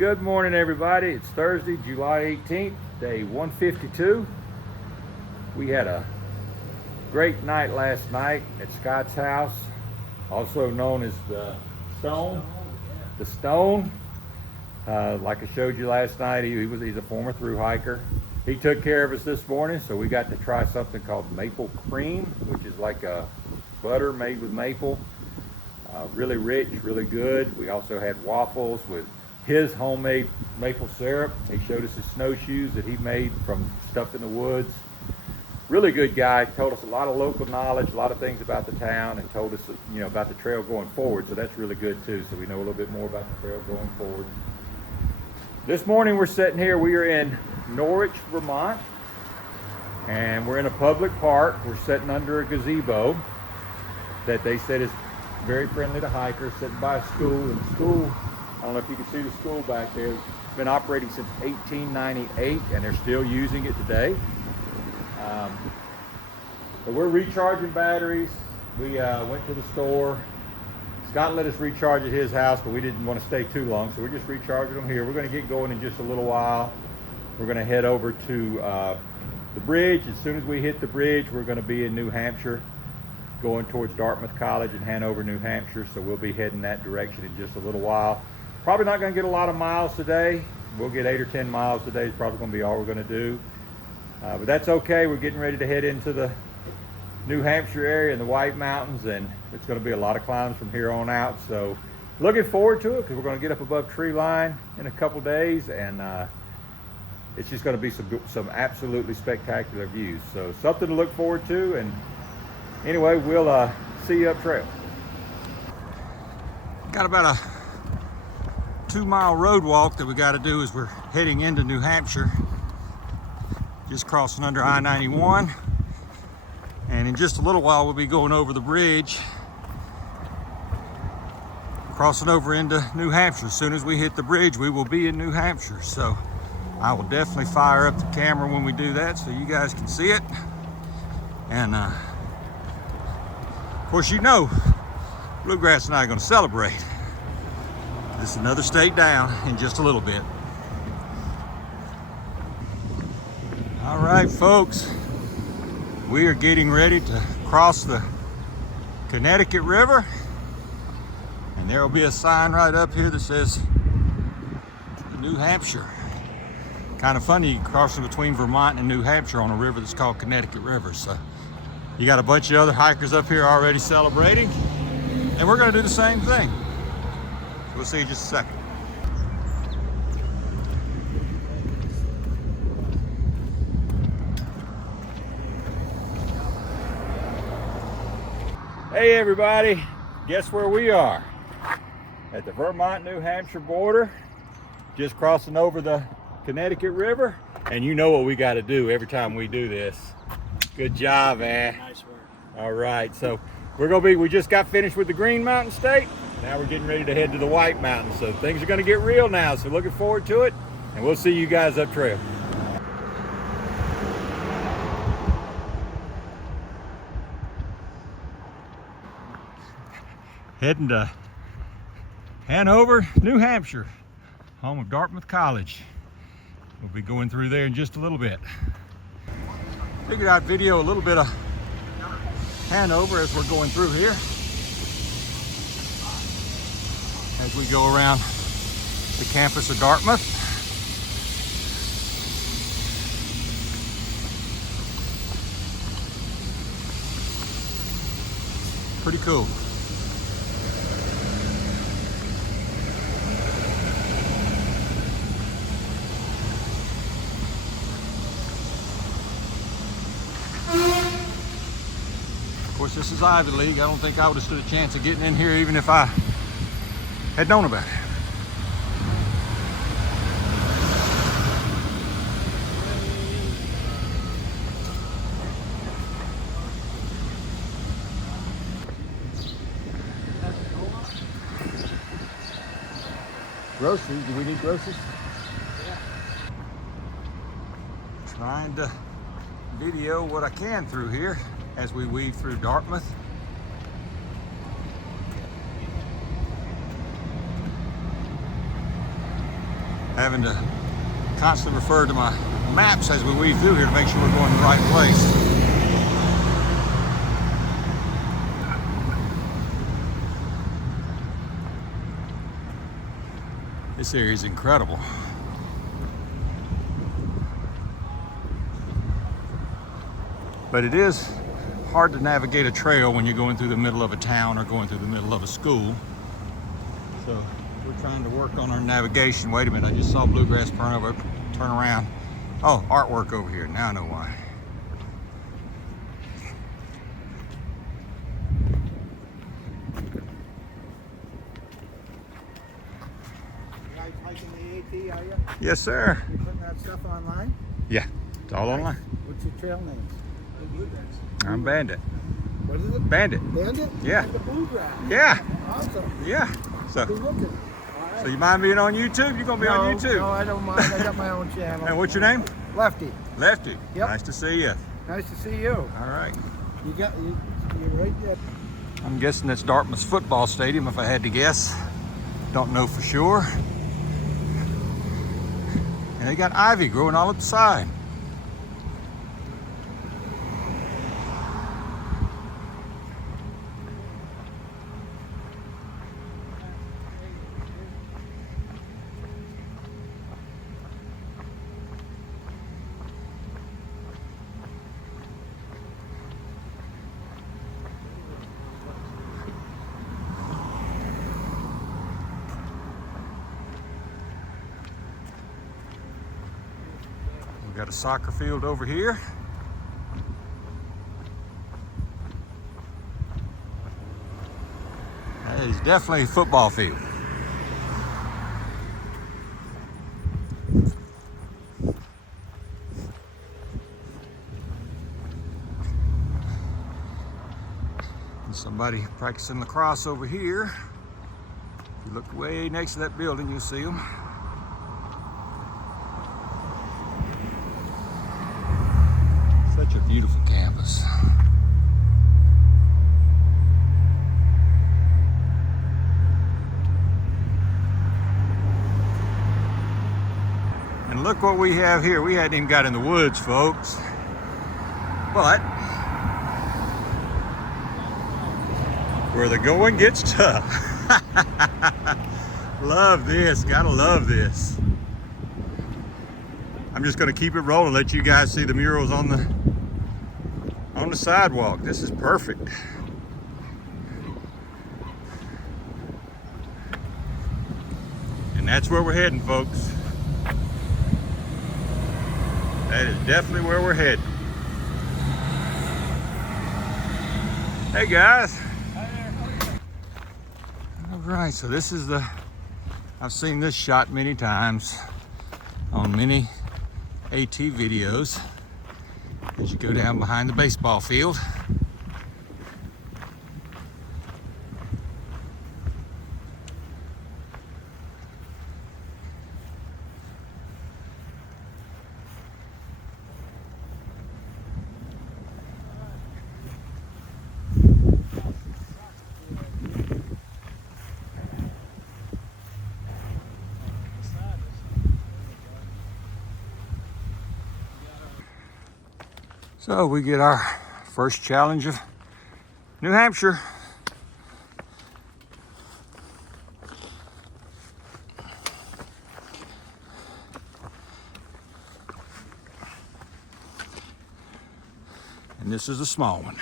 Good morning, everybody. It's Thursday, July 18th, day 152. We had a great night last night at Scott's house, also known as the Stone. The Stone. Like I showed you last night, he's a former thru hiker. He took care of us this morning, so we got to try something called maple cream, which is like a butter made with maple. Really rich, really good. We also had waffles with his homemade maple syrup. He showed us his snowshoes that he made from stuff in the woods. Really good guy. Told us a lot of local knowledge, a lot of things about the town, and told us, about the trail going forward. So that's really good too. So we know a little bit more about the trail going forward. This morning we're sitting here. We are in Norwich, Vermont, and we're in a public park. We're sitting under a gazebo that they said is very friendly to hikers, sitting by a school. And the school, I don't know if you can see the school back there, it's been operating since 1898, and they're still using it today. But we're recharging batteries. We went to the store. Scott let us recharge at his house, but we didn't want to stay too long, so we're just recharging them here. We're going to get going in just a little while. We're going to head over to the bridge. As soon as we hit the bridge, we're going to be in New Hampshire, going towards Dartmouth College in Hanover, New Hampshire. So we'll be heading that direction in just a little while. Probably not going to get a lot of miles today. We'll get 8 or 10 miles today. It's probably going to be all we're going to do. But that's okay. We're getting ready to head into the New Hampshire area and the White Mountains, and it's going to be a lot of climbs from here on out. So looking forward to it, because we're going to get up above tree line in a couple days, and it's just going to be some absolutely spectacular views. So something to look forward to. And anyway, we'll see you up trail. Got about a 2-mile road walk that we got to do as we're heading into New Hampshire. Just crossing under I-91. And in just a little while, we'll be going over the bridge, crossing over into New Hampshire. As soon as we hit the bridge, we will be in New Hampshire. So I will definitely fire up the camera when we do that so you guys can see it. And of course, Bluegrass and I are going to celebrate. This is another state down in just a little bit. All right, folks. We are getting ready to cross the Connecticut River, and there will be a sign right up here that says New Hampshire. Kind of funny crossing between Vermont and New Hampshire on a river that's called Connecticut River. So you got a bunch of other hikers up here already celebrating, and we're going to do the same thing. So we'll see you in just a second. Hey everybody, guess where we are? At the Vermont-New Hampshire border, just crossing over the Connecticut River. And you know what we got to do every time we do this. Good job, man. Nice work. All right, so we just got finished with the Green Mountain State. Now we're getting ready to head to the White Mountains. So things are going to get real now, so looking forward to it. And we'll see you guys up trail. Heading to Hanover, New Hampshire, home of Dartmouth College. We'll be going through there in just a little bit. Figured I'd video a little bit of Hanover as we're going through here, as we go around the campus of Dartmouth. Pretty cool. Of course, this is Ivy League. I don't think I would have stood a chance of getting in here even if I had known about it. Groceries? Do we need groceries? Yeah. Trying to video what I can through here as we weave through Dartmouth. having to constantly refer to my maps as we weave through here to make sure we're going to the right place. This area is incredible. But it is hard to navigate a trail when you're going through the middle of a town or going through the middle of a school. So we're trying to work on our navigation. Wait a minute, I just saw bluegrass turn over, turn around. Oh, artwork over here, now I know why. You guys hiking the AT, are you? Yes, sir. You putting that stuff online? Yeah, it's all online. What's your trail name? I'm Bandit. What is it? Bandit. Bandit? Yeah. The bluegrass. Yeah. Awesome. Yeah. Good So looking. All right. you mind being on YouTube? You're gonna be on YouTube. No, I don't mind. I got my own channel. And what's your name? Lefty. Lefty. Yep. Nice to see you. Nice to see you. All right. You're right there. I'm guessing that's Dartmouth's football stadium if I had to guess. Don't know for sure. And they got ivy growing all up the side. We got a soccer field over here. That is definitely a football field. And somebody practicing lacrosse over here. If you look way next to that building, you'll see them. Such a beautiful campus. And look what we have here. We hadn't even got in the woods, folks. But where the going gets tough. Love this, gotta love this. I'm just gonna keep it rolling, let you guys see the murals on the sidewalk. This is perfect. And that's where we're heading, folks. That is definitely where we're heading. Hey guys. All right, so this is I've seen this shot many times on many AT videos as you go down behind the baseball field. So we get our first challenge of New Hampshire. And this is a small one.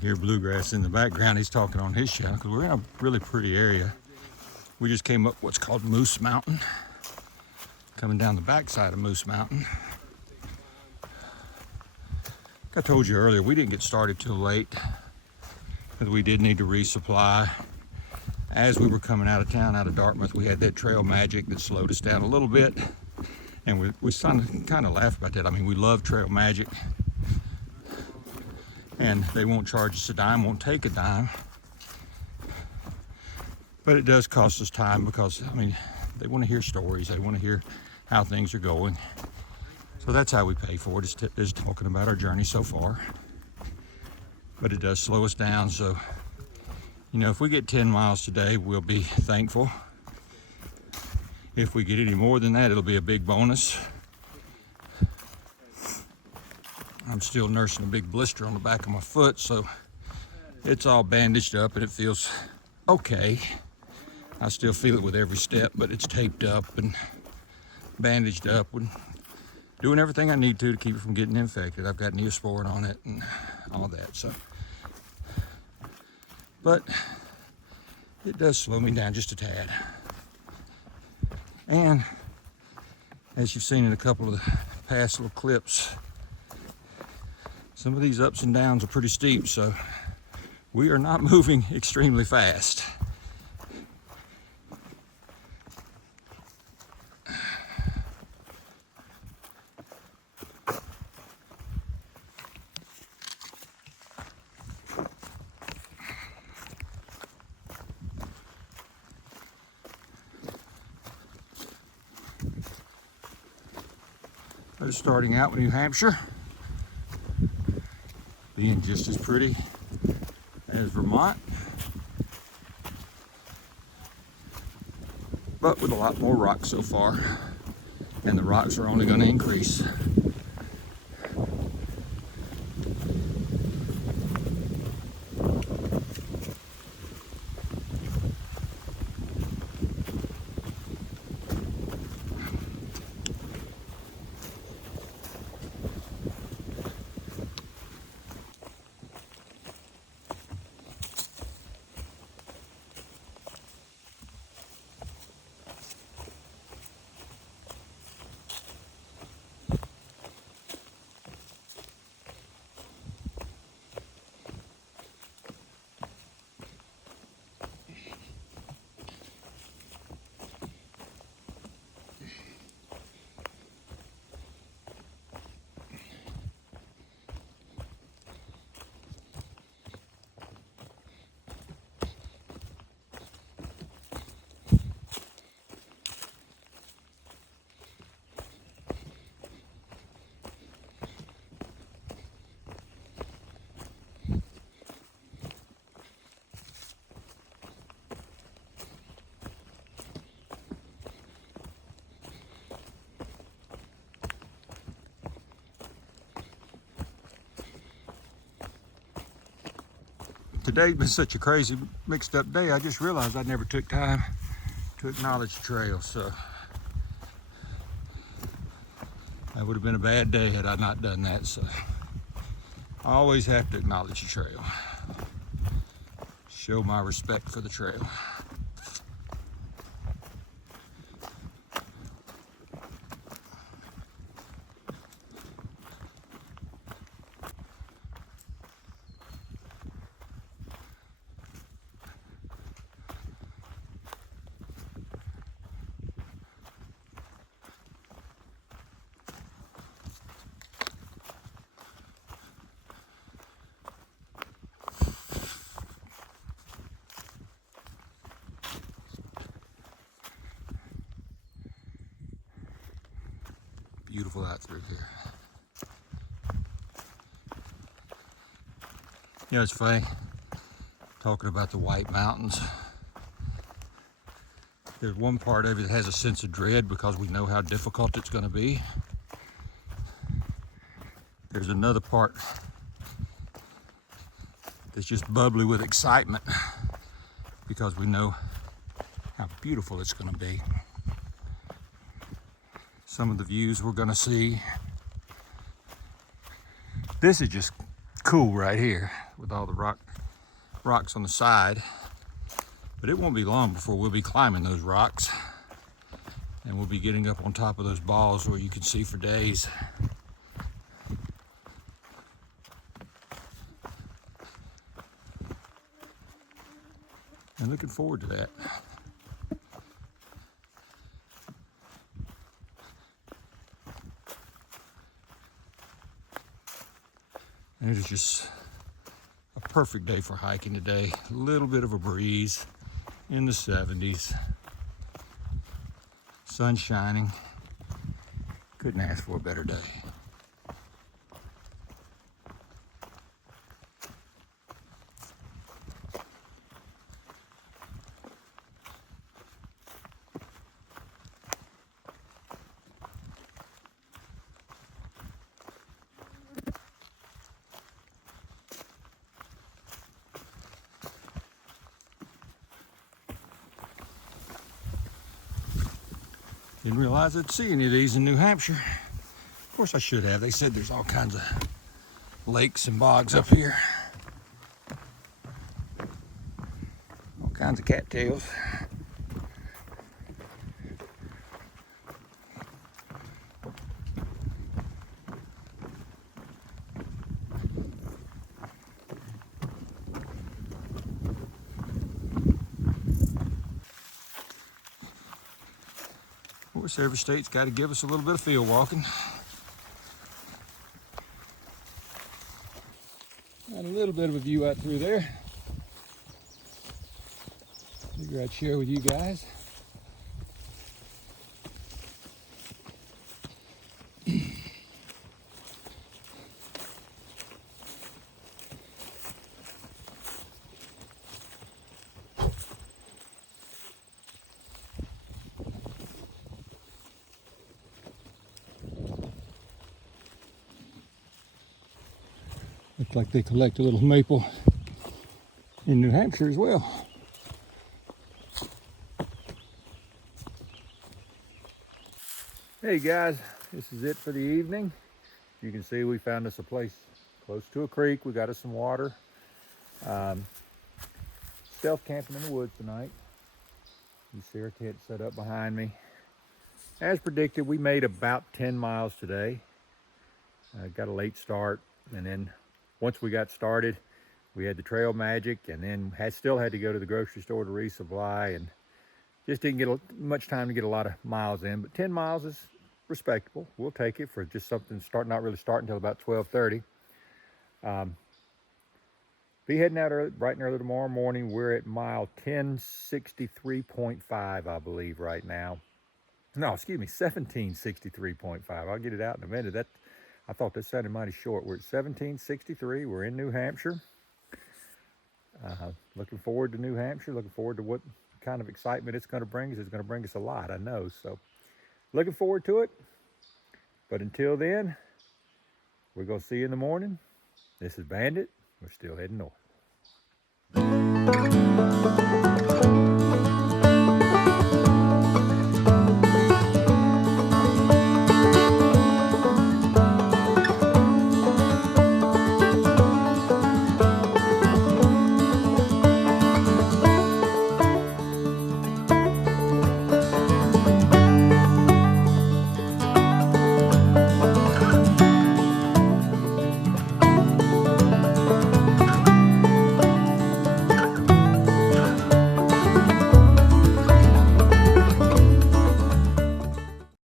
You hear bluegrass in the background. He's talking on his channel because we're in a really pretty area. We just came up what's called Moose Mountain, coming down the backside of Moose Mountain. Like I told you earlier, we didn't get started till late because we did need to resupply. As we were coming out of town, out of Dartmouth, we had that trail magic that slowed us down a little bit. And we kind of laugh about that. I mean, we love trail magic. And they won't charge us a dime, won't take a dime. But it does cost us time because, I mean, they want to hear stories. They want to hear how things are going. So that's how we pay for it, is talking about our journey so far. But it does slow us down. So, you know, if we get 10 miles today, we'll be thankful. If we get any more than that, it'll be a big bonus. I'm still nursing a big blister on the back of my foot, so it's all bandaged up and it feels okay. I still feel it with every step, but it's taped up and bandaged up and doing everything I need to keep it from getting infected. I've got Neosporin on it and all that, so. But it does slow me down just a tad. And as you've seen in a couple of the past little clips, some of these ups and downs are pretty steep, so we are not moving extremely fast. They're starting out with New Hampshire, being just as pretty as Vermont, but with a lot more rocks so far, and the rocks are only going to increase. Today's been such a crazy mixed up day. I just realized I never took time to acknowledge the trail, so that would have been a bad day had I not done that. So I always have to acknowledge the trail, show my respect for the trail. Beautiful out through here. You know, it's funny talking about the White Mountains. There's one part of it that has a sense of dread because we know how difficult it's going to be. There's another part that's just bubbly with excitement because we know how beautiful it's going to be. Some of the views we're going to see. This is just cool right here with with all the rocks on the side. But it won't be long before we'll be climbing those rocks. And we'll be getting up on top of those balls where you can see for days. And looking forward to that. And it is just a perfect day for hiking today. A little bit of a breeze in the 70s. Sun shining. Couldn't ask for a better day. Didn't realize I'd see any of these in New Hampshire. Of course I should have. They said there's all kinds of lakes and bogs up here. All kinds of cattails. Of course, every state's got to give us a little bit of field walking. Got a little bit of a view out through there. Figure I'd share with you guys. Looks like they collect a little maple in New Hampshire as well. Hey guys, this is it for the evening. You can see we found us a place close to a creek. We got us some water. Stealth camping in the woods tonight. You see our tent set up behind me. As predicted, we made about 10 miles today. Got a late start, and then once we got started, we had the trail magic, and then still had to go to the grocery store to resupply, and just didn't get much time to get a lot of miles in. But 10 miles is respectable. We'll take it for just something not really starting until about 12:30. Be heading out bright and early tomorrow morning. We're at mile 1063.5, I believe, right now. No, excuse me, 1763.5. I'll get it out in a minute. I thought that sounded mighty short. We're at 1763. We're in New Hampshire. Looking forward to New Hampshire. Looking forward to what kind of excitement it's going to bring us. It's going to bring us a lot, I know. So looking forward to it. But until then, we're going to see you in the morning. This is Bandit. We're still heading north.